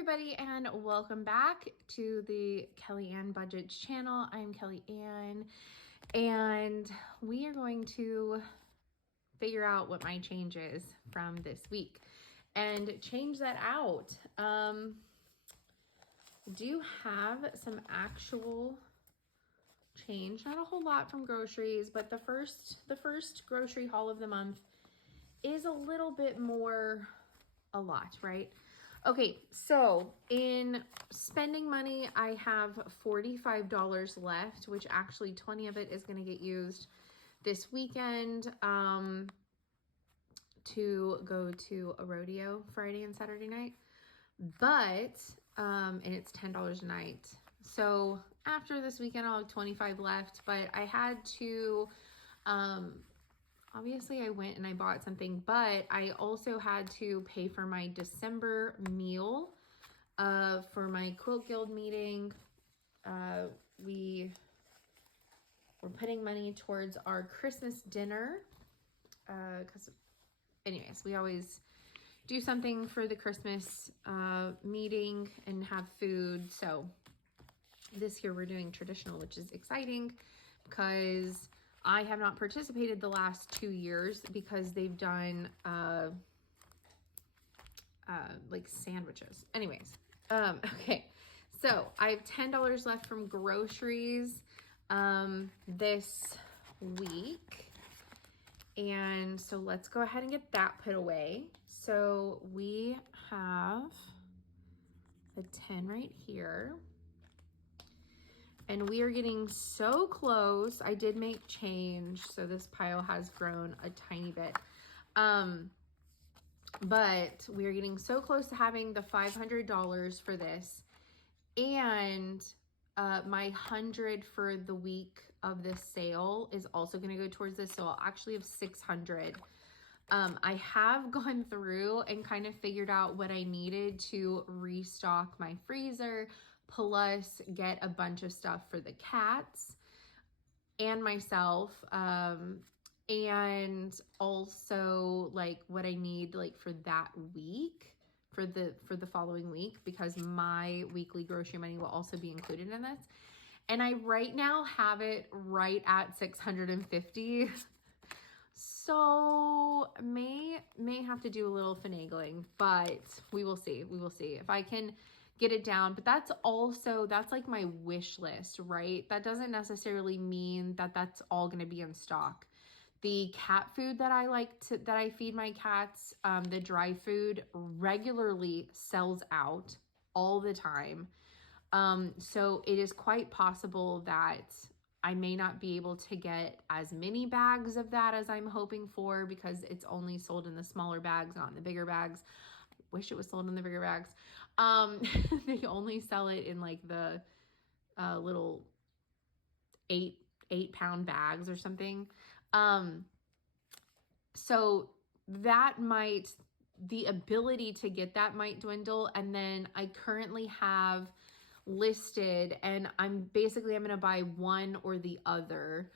everybody, and welcome back to the Kelli Ann Budgets channel. I'm Kelli Ann, and we are going to figure out what my change is from this week and change that out. Do have some actual change, not a whole lot from groceries, but the first grocery haul of the month is a little bit more a lot, right? Okay, so in spending money, I have $45 left, which actually 20 of it is going to get used this weekend to go to a rodeo Friday and Saturday night. But, and it's $10 a night. So after this weekend, I'll have 25 left, but I had to, obviously I went and I bought something, but I also had to pay for my December meal for my Quilt Guild meeting. We were putting money towards our Christmas dinner because anyways, we always do something for the Christmas meeting and have food. So this year we're doing traditional, which is exciting because I have not participated the last 2 years because they've done like sandwiches. Anyways, okay. So I have $10 left from groceries this week. And so let's go ahead and get that put away. So we have a 10 right here. And we are getting so close. I did make change, so this pile has grown a tiny bit. But we are getting so close to having the $500 for this. And my 100 for the week of this sale is also going to go towards this. So I'll actually have 600. I have gone through and kind of figured out what I needed to restock my freezer, plus get a bunch of stuff for the cats and myself, and also like what I need like for that week, for the following week, because my weekly grocery money will also be included in this. And I right now have it right at 650. So may have to do a little finagling, but we will see. We will see if I can get it down. But that's like my wish list, right? That doesn't necessarily mean that that's all going to be in stock. The cat food that I feed my cats, the dry food regularly sells out all the time. So it is quite possible that I may not be able to get as many bags of that as I'm hoping for because it's only sold in the smaller bags, not in the bigger bags. I wish it was sold in the bigger bags. They only sell it in like the little 8-pound bags or something. So the ability to get that might dwindle. And then I currently have listed, and I'm going to buy one or the other,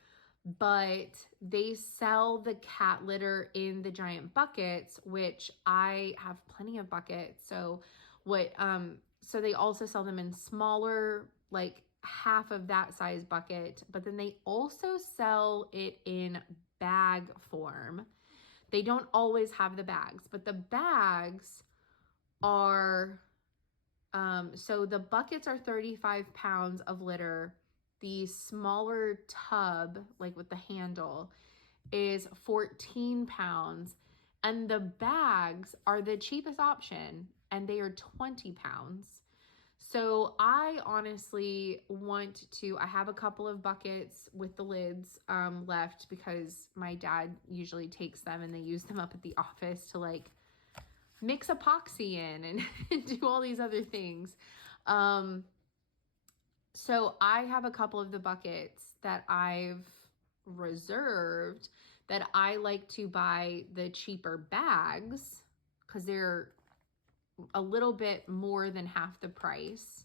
but they sell the cat litter in the giant buckets, which I have plenty of buckets. So so they also sell them in smaller, like half of that size bucket, but then they also sell it in bag form. They don't always have the bags, but the bags are, so the buckets are 35 pounds of litter. The smaller tub, like with the handle, is 14 pounds. And the bags are the cheapest option, and they are 20 pounds. So I honestly I have a couple of buckets with the lids left because my dad usually takes them and they use them up at the office to like mix epoxy in and do all these other things. So I have a couple of the buckets that I've reserved that I like to buy the cheaper bags because they're a little bit more than half the price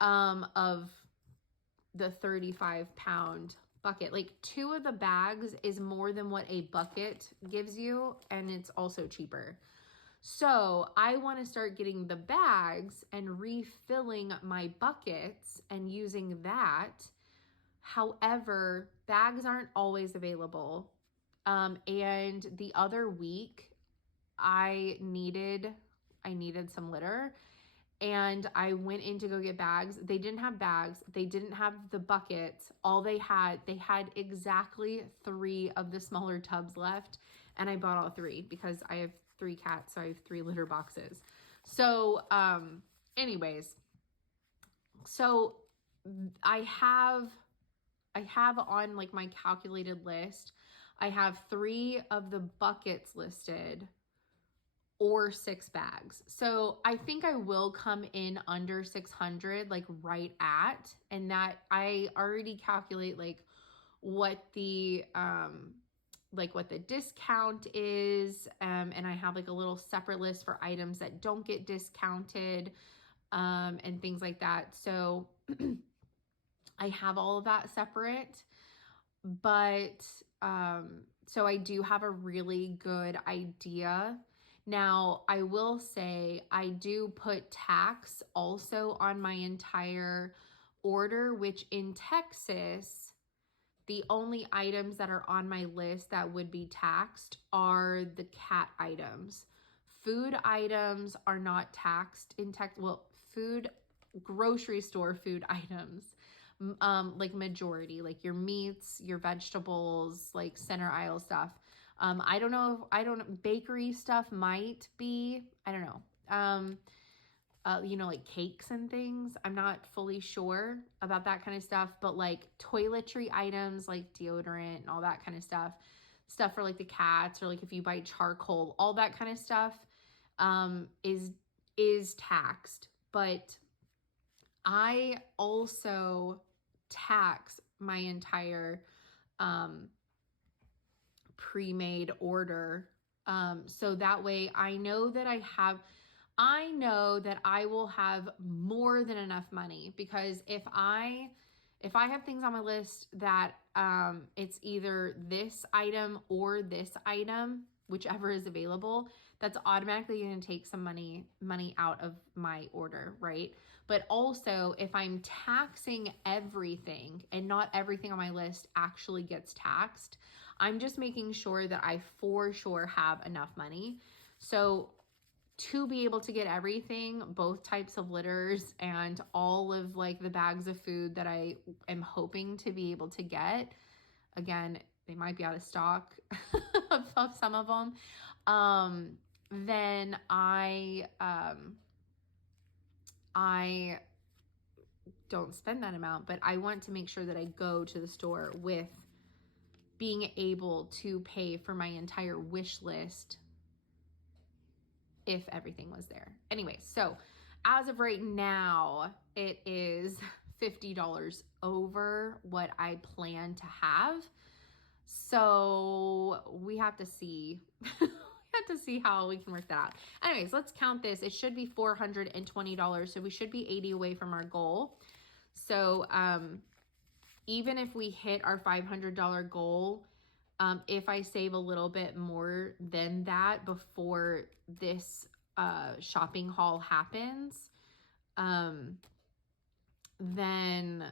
of the 35-pound bucket. Like 2 of the bags is more than what a bucket gives you, and it's also cheaper. So I want to start getting the bags and refilling my buckets and using that. However, bags aren't always available. And the other week I needed some litter, and I went in to go get bags. They didn't have bags. They didn't have the buckets. They had exactly 3 of the smaller tubs left. And I bought all 3 because I have 3 cats. So I have 3 litter boxes. So, anyways, so I have on like my calculated list, I have 3 of the buckets listed or 6 bags. So I think I will come in under 600, like right at, and that I already calculate like what the discount is. And I have like a little separate list for items that don't get discounted, and things like that. So I have all of that separate, but, so I do have a really good idea. Now, I will say I do put tax also on my entire order, which in Texas, the only items that are on my list that would be taxed are the cat items. Food items are not taxed in Texas. Well, grocery store food items, like majority, like your meats, your vegetables, like center aisle stuff. I don't know. Bakery stuff might be, I don't know. Like cakes and things. I'm not fully sure about that kind of stuff, but like toiletry items, like deodorant and all that kind of stuff for like the cats, or like if you buy charcoal, all that kind of stuff, is taxed. But I also tax my entire pre-made order, so that way I know that I will have more than enough money. Because if I have things on my list that it's either this item or this item, whichever is available, that's automatically going to take some money out of my order, right? But also, if I'm taxing everything and not everything on my list actually gets taxed, I'm just making sure that I for sure have enough money. So to be able to get everything, both types of litters and all of like the bags of food that I am hoping to be able to get, again, they might be out of stock of some of them, then I don't spend that amount. But I want to make sure that I go to the store with being able to pay for my entire wish list if everything was there. Anyway, so as of right now, it is $50 over what I plan to have. So we have to see. We have to see how we can work that out. Anyways, let's count this. It should be $420. So we should be 80 away from our goal. So even if we hit our $500 goal, if I save a little bit more than that before this shopping haul happens, then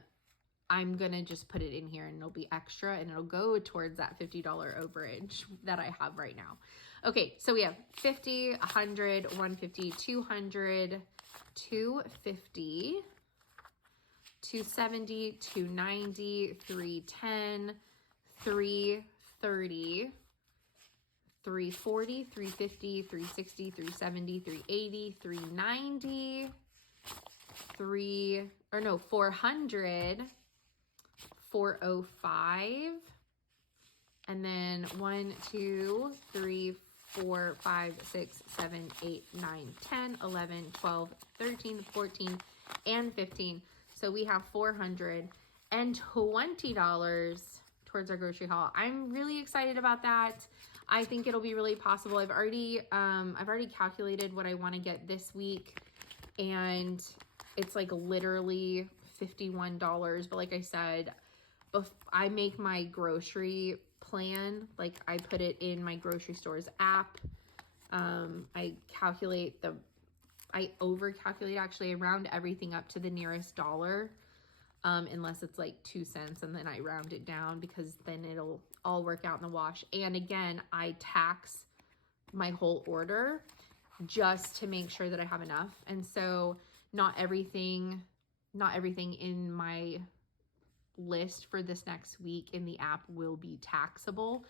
I'm going to just put it in here and it'll be extra and it'll go towards that $50 overage that I have right now. Okay, so we have 50, 100, 150, 200, 250, 270, 290, 310, 330, 340, 350, 360, 370, 380, 390, 400, 405, and then 1, 2, 3, 4, 5, 6, 7, 8, 9, 10, 11, 12, 13, 14, and 15. So we have $420 towards our grocery haul. I'm really excited about that. I think it'll be really possible. I've already calculated what I want to get this week, and it's like literally $51. But like I said, I make my grocery plan, like I put it in my grocery store's app. I over calculate actually. I round everything up to the nearest dollar, unless it's like 2 cents, and then I round it down because then it'll all work out in the wash. And again, I tax my whole order just to make sure that I have enough. And so not everything in my list for this next week in the app will be taxable.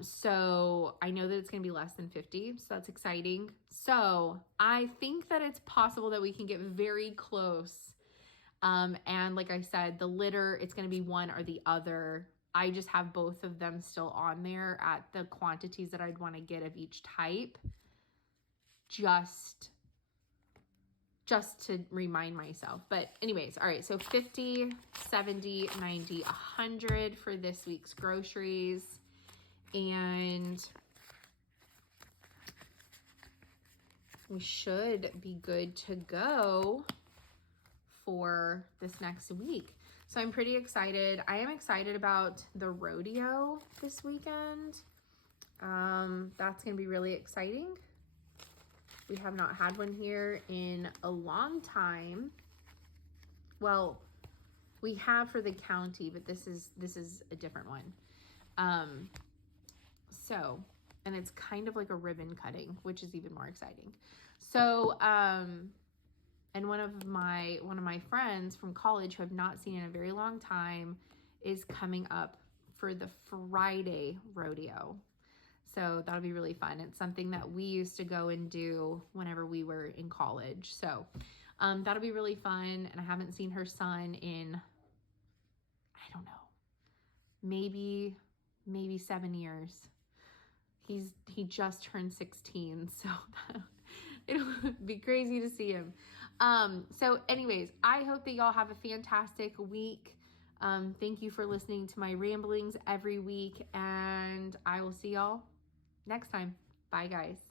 So I know that it's going to be less than 50. So that's exciting. So I think that it's possible that we can get very close. And like I said, the litter, it's going to be one or the other. I just have both of them still on there at the quantities that I'd want to get of each type. Just to remind myself. But anyways, all right. So 50, 70, 90, 100 for this week's groceries. And we should be good to go for this next week. So I'm pretty excited. I am excited about the rodeo this weekend. That's going to be really exciting. We have not had one here in a long time. Well, we have for the county, but this is a different one. So, and it's kind of like a ribbon cutting, which is even more exciting. So, and one of my friends from college who I've not seen in a very long time is coming up for the Friday rodeo. So that'll be really fun. It's something that we used to go and do whenever we were in college. So that'll be really fun. And I haven't seen her son in, I don't know, maybe 7 years. He just turned 16, so it'll be crazy to see him. So anyways, I hope that y'all have a fantastic week. Thank you for listening to my ramblings every week, and I will see y'all next time. Bye, guys.